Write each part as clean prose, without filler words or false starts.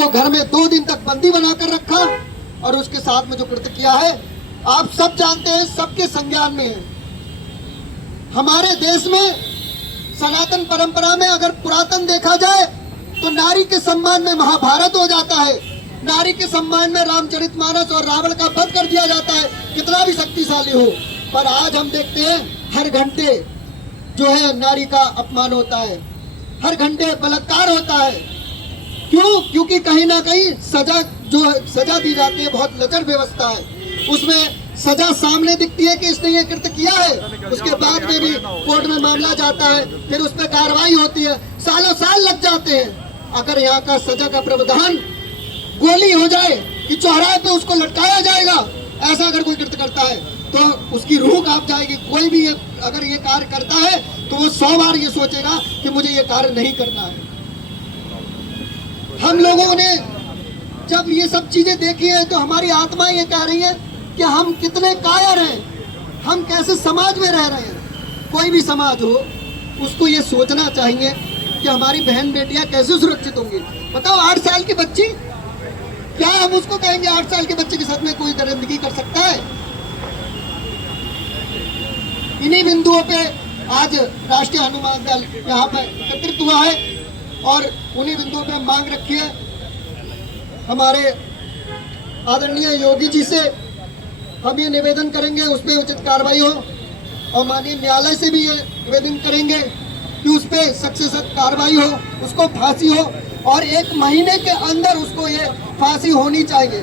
को घर में 2 दिन तक बंदी बनाकर रखा और उसके साथ में जो कृत्य किया है आप सब जानते हैं, सबके संज्ञान में है। हमारे देश में सनातन परंपरा में अगर पुरातन देखा जाए तो नारी के सम्मान में महाभारत हो जाता है, नारी के सम्मान में रामचरितमानस और रावण का वध कर दिया जाता है, कितना भी शक्तिशाली हो। पर आज हम देखते हैं हर घंटे जो है नारी का अपमान होता है, हर घंटे बलात्कार होता है। क्यों? क्योंकि कहीं ना कहीं सजा दी जाती है, बहुत लचर व्यवस्था है, उसमें सजा सामने दिखती है कि इसने ये कृत्य किया है, उसके बाद में भी कोर्ट में मामला जाता है, फिर उस पर कार्रवाई होती है, सालों साल लग जाते हैं। अगर यहाँ का सजा का प्रावधान गोली हो जाए कि चौराहे पे उसको लटकाया जाएगा, ऐसा अगर कोई कृत्य करता है तो उसकी रूह कांप जाएगी। कोई भी अगर ये कार्य करता है तो वो 100 बार ये सोचेगा कि मुझे ये कार्य नहीं करना है। हम लोगों ने जब ये सब चीजें देखी है तो हमारी आत्मा ये कह रही है कि हम कितने कायर हैं, हम कैसे समाज में रह रहे हैं। कोई भी समाज हो उसको ये सोचना चाहिए कि हमारी बहन बेटियां कैसे सुरक्षित होंगी। बताओ 8 साल की बच्ची, क्या हम उसको कहेंगे 8 साल के बच्चे के साथ में कोई दरिंदगी कर सकता है? इन्हीं बिंदुओं पे आज राष्ट्रीय हनुमान दल यहाँ पर एकत्रित हुआ है और उन्हीं बिंदुओं पे मांग रखी है हमारे आदरणीय योगी जी से। हम ये निवेदन करेंगे उस पर उचित कार्रवाई हो और माननीय न्यायालय से भी ये निवेदन करेंगे कि उस पर सख्त से सख्त कार्रवाई हो, उसको फांसी हो और 1 महीने के अंदर उसको ये फांसी होनी चाहिए,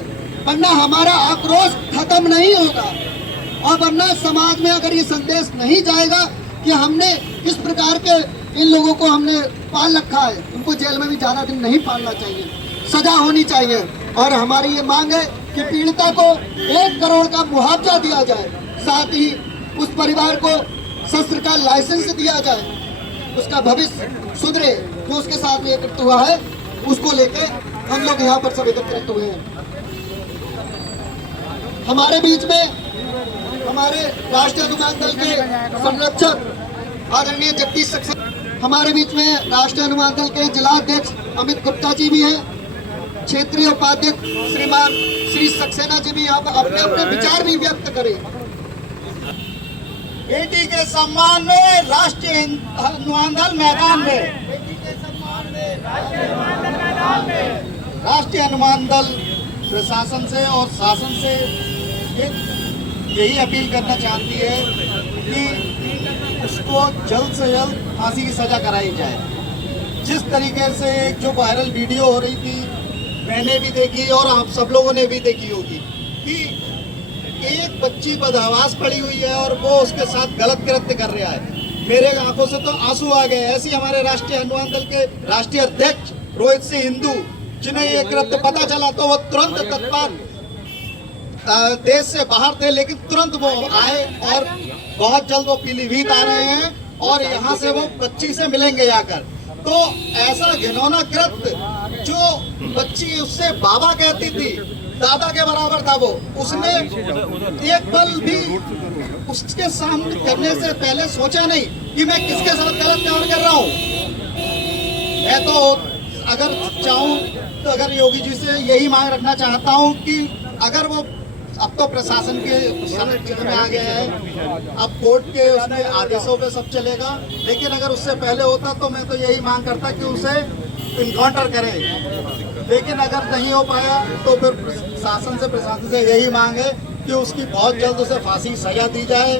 वरना हमारा आक्रोश खत्म नहीं होगा। और वरना समाज में अगर ये संदेश नहीं जाएगा कि हमने किस प्रकार के इन लोगों को हमने पाल रखा है, उनको जेल में भी ज्यादा दिन नहीं पालना चाहिए, सजा होनी चाहिए। और हमारी ये मांग है कि पीड़िता को 1 करोड़ का मुआवजा दिया जाए, साथ ही उस परिवार को शस्त्र का लाइसेंस दिया जाए, उसका भविष्य सुधरे। जो उसके साथ में एकत्रित हुआ है उसको लेके हम लोग यहाँ पर सब एकत्रित हुए हैं। हमारे बीच में हमारे राष्ट्रीय हनुमान दल के संरक्षक आदरणीय जगदीश सक्सेना, हमारे बीच में राष्ट्रीय हनुमान दल के जिलाध्यक्ष अमित गुप्ता जी भी हैं, क्षेत्रीय उपाध्यक्ष श्रीमान श्री सक्सेना जी भी यहाँ पर अपने अपने विचार भी व्यक्त करें। बेटी के सम्मान में राष्ट्रीय हनुमान दल मैदान में, राष्ट्रीय हनुमान दल प्रशासन से और शासन से यही अपील करना चाहती है कि उसको जल्द से जल्द फांसी की सजा कराई जाए। जिस तरीके से जो वायरल वीडियो हो रही थी, मैंने भी देखी और आप सब लोगों ने भी देखी होगी कि एक बच्ची बदहवास पड़ी हुई है और वो उसके साथ गलत कृत्य कर रहा है। मेरे आंखों से तो आंसू आ गए। ऐसे हमारे राष्ट्रीय हनुमान दल के राष्ट्रीय अध्यक्ष रोहित सिंह हिंदू, जिन्हें ये कृत्य पता चला तो वो तुरंत तत्पर देश से बाहर थे, लेकिन तुरंत वो आए और बहुत जल्द वो पीलीभीत आ रहे हैं और यहाँ से वो बच्ची से मिलेंगे जाकर। तो ऐसा घिनौना कृत्य, जो बच्ची उससे बाबा कहती थी, दादा के बराबर था वो, उसने एक पल भी उसके सामने करने से पहले सोचा नहीं कि मैं किसके साथ गलत कार्य कर रहा हूँ। मैं तो अगर चाहूँ तो अगर योगी जी से यही मांग रखना चाहता हूँ कि अगर वो, अब तो प्रशासन के संरक्षण में आ गए हैं, अब कोर्ट के उसमें आदेशों पे सब चलेगा, लेकिन अगर उससे पहले होता तो मैं तो यही मांग करता कि उसे इनकाउंटर करें। लेकिन अगर नहीं हो पाया तो फिर शासन से, प्रशासन से यही मांग है कि उसकी बहुत जल्द उसे फांसी की सजा दी जाए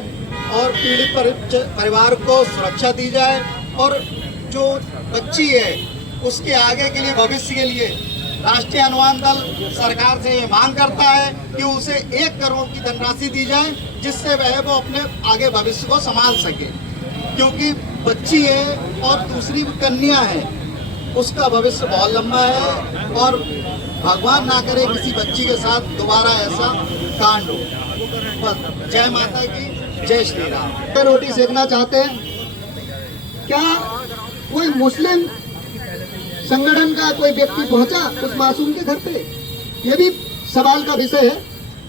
और पीड़ित परिवार को सुरक्षा दी जाए। और जो बच्ची है उसके आगे के लिए, भविष्य के लिए राष्ट्रीय हनुमान दल सरकार से ये मांग करता है कि उसे 1 करोड़ की धनराशि दी जाए, जिससे वह वो अपने आगे भविष्य को संभाल सके। क्योंकि बच्ची है और दूसरी कन्या है, उसका भविष्य बहुत लंबा है और भगवान ना करे किसी बच्ची के साथ दोबारा ऐसा कांड हो। बस जय माता की, जय श्री राम। रोटी सेकना चाहते हैं क्या? कोई मुस्लिम संगठन का कोई व्यक्ति पहुंचा उस मासूम के घर पे? ये भी सवाल का विषय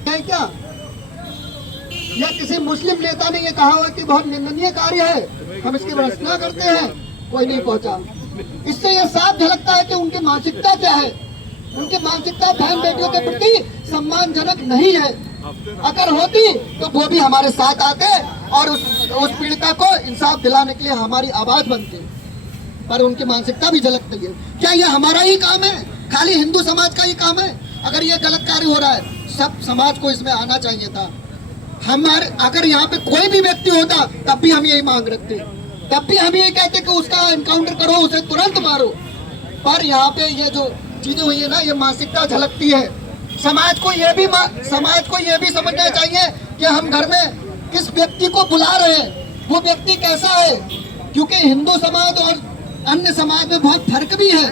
है क्या? या किसी मुस्लिम नेता ने ये कहा हुआ कि बहुत निंदनीय कार्य है, हम इसकी भर्त्सना करते हैं, कोई नहीं पहुंचा। इससे यह साफ झलकता है कि उनकी मानसिकता क्या है। उनकी मानसिकता बहन बेटियों के प्रति सम्मानजनक नहीं है। अगर होती तो वो भी हमारे साथ आते और उस पीड़िता को इंसाफ दिलाने के लिए हमारी आवाज बनती, पर उनकी मानसिकता भी झलकती है। क्या ये हमारा ही काम है? खाली हिंदू समाज का ही काम है? अगर ये गलत कार्य हो रहा है, सब समाज को इसमें आना चाहिए था। हमारे अगर यहाँ पे कोई भी व्यक्ति होता तब भी हम यही मांग रखते, तब भी हम ये कहते कि उसका एनकाउंटर करो, उसे तुरंत मारो। पर यहाँ पे ये जो चीजें हुई है ना, ये मानसिकता झलकती है। समाज को ये भी समझना चाहिए कि हम घर में किस व्यक्ति को बुला रहे हैं, वो व्यक्ति कैसा है, क्योंकि हिंदू समाज और अन्य समाज में बहुत फर्क भी है।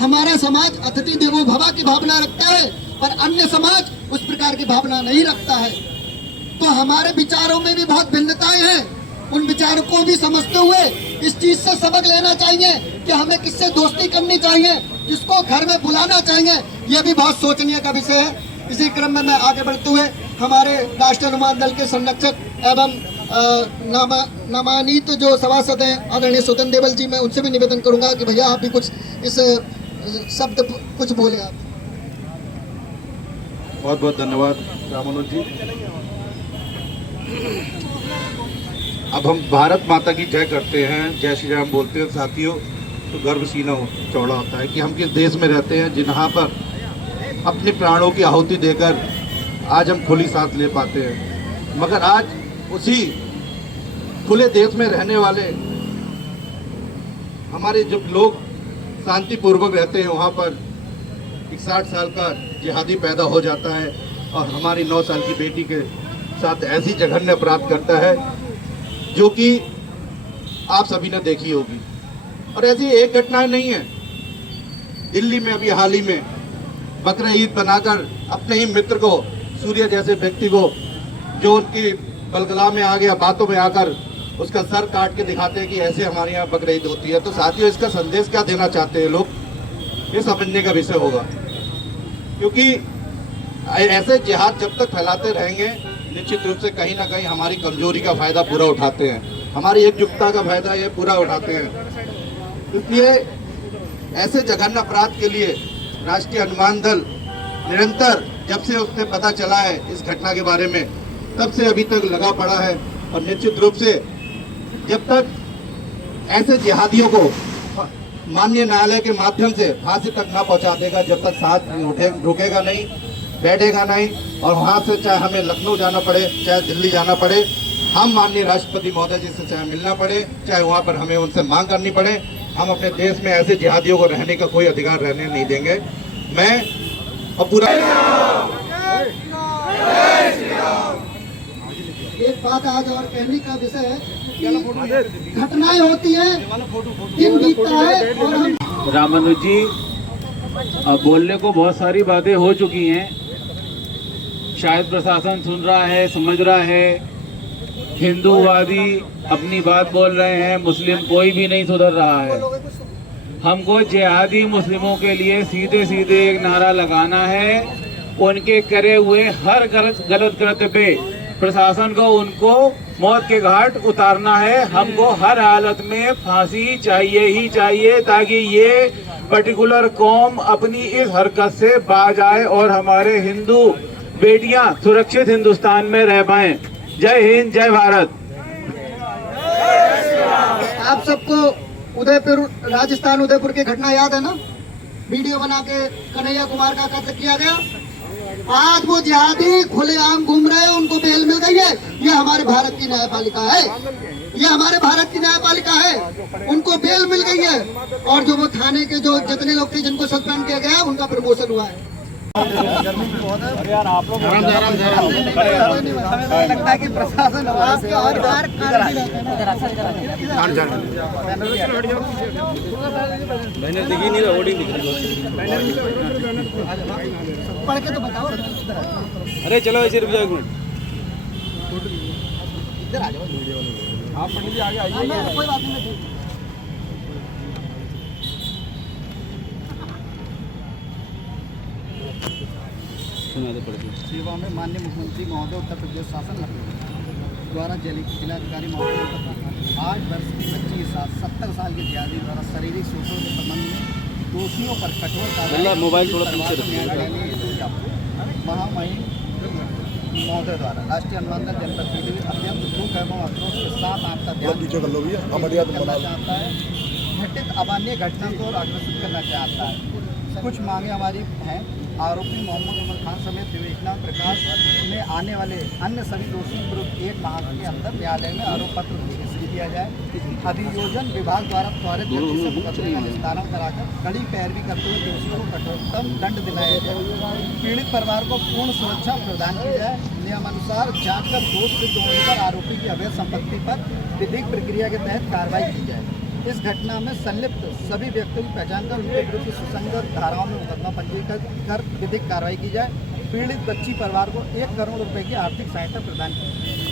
हमारा समाज अतिथि देवो भव की भावना रखता है, पर अन्य समाज उस प्रकार की भावना नहीं रखता है। तो हमारे विचारों में भी बहुत भिन्नताएं हैं। उन विचारों को भी समझते हुए इस चीज से सबक लेना चाहिए कि हमें किससे दोस्ती करनी चाहिए, किसको घर में बुलाना चाहिए। यह भी बहुत सोचनीय का विषय है। इसी क्रम में मैं आगे बढ़ते हुए हमारे राष्ट्रीय अनुमान दल के संरक्षक एवं नामानित जो सभासद हैं आदरणीय स्वतंत्र देवल जी, मैं उनसे भी निवेदन करूंगा कि भैया आप भी कुछ इस शब्द कुछ बोले आप। बहुत बहुत धन्यवाद रामानुज जी। अब हम भारत माता की जय करते हैं, जय श्री राम बोलते हैं साथियों, तो गर्व सीना चौड़ा होता है कि हम किस देश में रहते हैं जहाँ पर अपने प्राणों की आहुति देकर आज हम खुली सांस ले पाते हैं। मगर आज उसी खुले देश में रहने वाले हमारे जो लोग शांतिपूर्वक रहते हैं, वहाँ पर एक 60 साल का जिहादी पैदा हो जाता है और हमारी 9 साल की बेटी के साथ ऐसी जघन्य अपराध करता है जो कि आप सभी ने देखी होगी। और ऐसी एक घटना नहीं है। दिल्ली में अभी हाल ही में बकरा ईद बनाकर अपने ही मित्र को, सूर्य जैसे व्यक्ति को, जो उनकी बलगला में आ गया, बातों में आकर उसका सर काट के दिखाते हैं कि ऐसे हमारे यहाँ बकरा ईद होती है। तो साथियों, इसका संदेश क्या देना चाहते हैं लोग, ये समझने का विषय होगा। क्योंकि ऐसे जिहाद जब तक फैलाते रहेंगे, निश्चित रूप से कहीं ना कहीं हमारी कमजोरी का फायदा पूरा उठाते हैं, हमारी एकजुटता का फायदा ये पूरा उठाते हैं। इसलिए ऐसे जघन्य अपराध के लिए राष्ट्रीय अनुमान दल निरंतर, जब से उसने पता चला है इस घटना के बारे में, तब से अभी तक लगा पड़ा है। और निश्चित रूप से जब तक ऐसे जिहादियों को माननीय न्यायालय के माध्यम से फांसी तक ना पहुंचा देगा, जब तक साथ रुकेगा नहीं, बैठेगा नहीं। और वहाँ से चाहे हमें लखनऊ जाना पड़े, चाहे दिल्ली जाना पड़े, हम माननीय राष्ट्रपति महोदय जी से चाहे मिलना पड़े, चाहे वहाँ पर हमें उनसे मांग करनी पड़े, हम अपने देश में ऐसे जिहादियों को रहने का कोई अधिकार रहने नहीं देंगे। मैं और पूरा एक बात आज और कहने का विषय है कि घटनाएं होती हैं, दिन बीतता है और हम रामानुज जी, अब बोलने को बहुत सारी बातें हो चुकी हैं। शायद प्रशासन सुन रहा है, समझ रहा है। हिंदूवादी अपनी बात बोल रहे हैं, मुस्लिम कोई भी नहीं सुधर रहा है। हमको जिहादी मुस्लिमों के लिए सीधे सीधे एक नारा लगाना है। उनके करे हुए हर गलत कृत्य पे प्रशासन को उनको मौत के घाट उतारना है। हमको हर हालत में फांसी चाहिए ही चाहिए, ताकि ये पर्टिकुलर कौम अपनी इस हरकत से बाज आए और हमारे हिंदू बेटियां सुरक्षित हिंदुस्तान में रह पाएं। जय हिंद, जय भारत। आप सबको उदयपुर, राजस्थान उदयपुर की घटना याद है ना? वीडियो बना के कन्हैया कुमार का कत्ल किया गया। आज वो जिहादी खुलेआम घूम रहे हैं, उनको बेल मिल गई है। ये हमारे भारत की न्यायपालिका है, ये हमारे भारत की न्यायपालिका है। उनको बेल मिल गई है और जो वो थाने के जो जितने लोग थे जिनको सस्पेंड किया गया, उनका प्रमोशन हुआ है। लगता है कि प्रशासन मैंने देखी नहीं, होर्डिंग दिख रही। पढ़ के तो बताओ। अरे चलो ऐसे रुक जाओ एक मिनट। इधर आ जाओ, आप पंडित जी आगे आइए। कोई बात नहीं। सेवा में माननीय मुख्यमंत्री महोदय उत्तर प्रदेश शासन लखनऊ द्वारा जिलाधिकारी महोदय को 8 वर्ष की बच्ची के साथ 70 साल के जिहादी द्वारा शारीरिक शोषण के संबंध में दोषियों पर कठोर मतलब मोबाइल थोड़ा परिवार पीछे को न्याय दिलाने हेतु ज्ञापन महामहिम महोदय द्वारा राष्ट्रीय अनुमंडल जनपद पीलीभीत अत्यंत दुख एवं आक्रोश के साथ आपका ध्यान करना चाहता है। घटित अमान्य घटना को आग्रसित करना चाहता है। कुछ मांगे हमारी हैं। आरोपी मोहम्मद उमर खान समेत विवेकनाथ प्रकाश में आने वाले अन्य सभी दोषियों विरुद्ध 1 माह के अंदर न्यायालय में आरोप पत्र पेश किया जाए। अभियोजन विभाग द्वारा त्वरित गति से मुकदमे का निस्तारण कराकर कड़ी पैरवी करते हुए दोषियों को कठोरतम दंड दिलाया जाए। पीड़ित परिवार को पूर्ण सुरक्षा प्रदान की जाए। नियमानुसार जांच कर दोष सिद्ध होने पर आरोपी की अवैध संपत्ति पर विधिक प्रक्रिया के तहत कार्रवाई की जाए। इस घटना में संलिप्त सभी व्यक्तियों की पहचान कर उनके विरुद्ध सुसंगत धाराओं में मुकदमा पंजीकृत कर विधिक कार्रवाई की जाए। पीड़ित बच्ची परिवार को 1 करोड़ रुपए की आर्थिक सहायता प्रदान की जाए।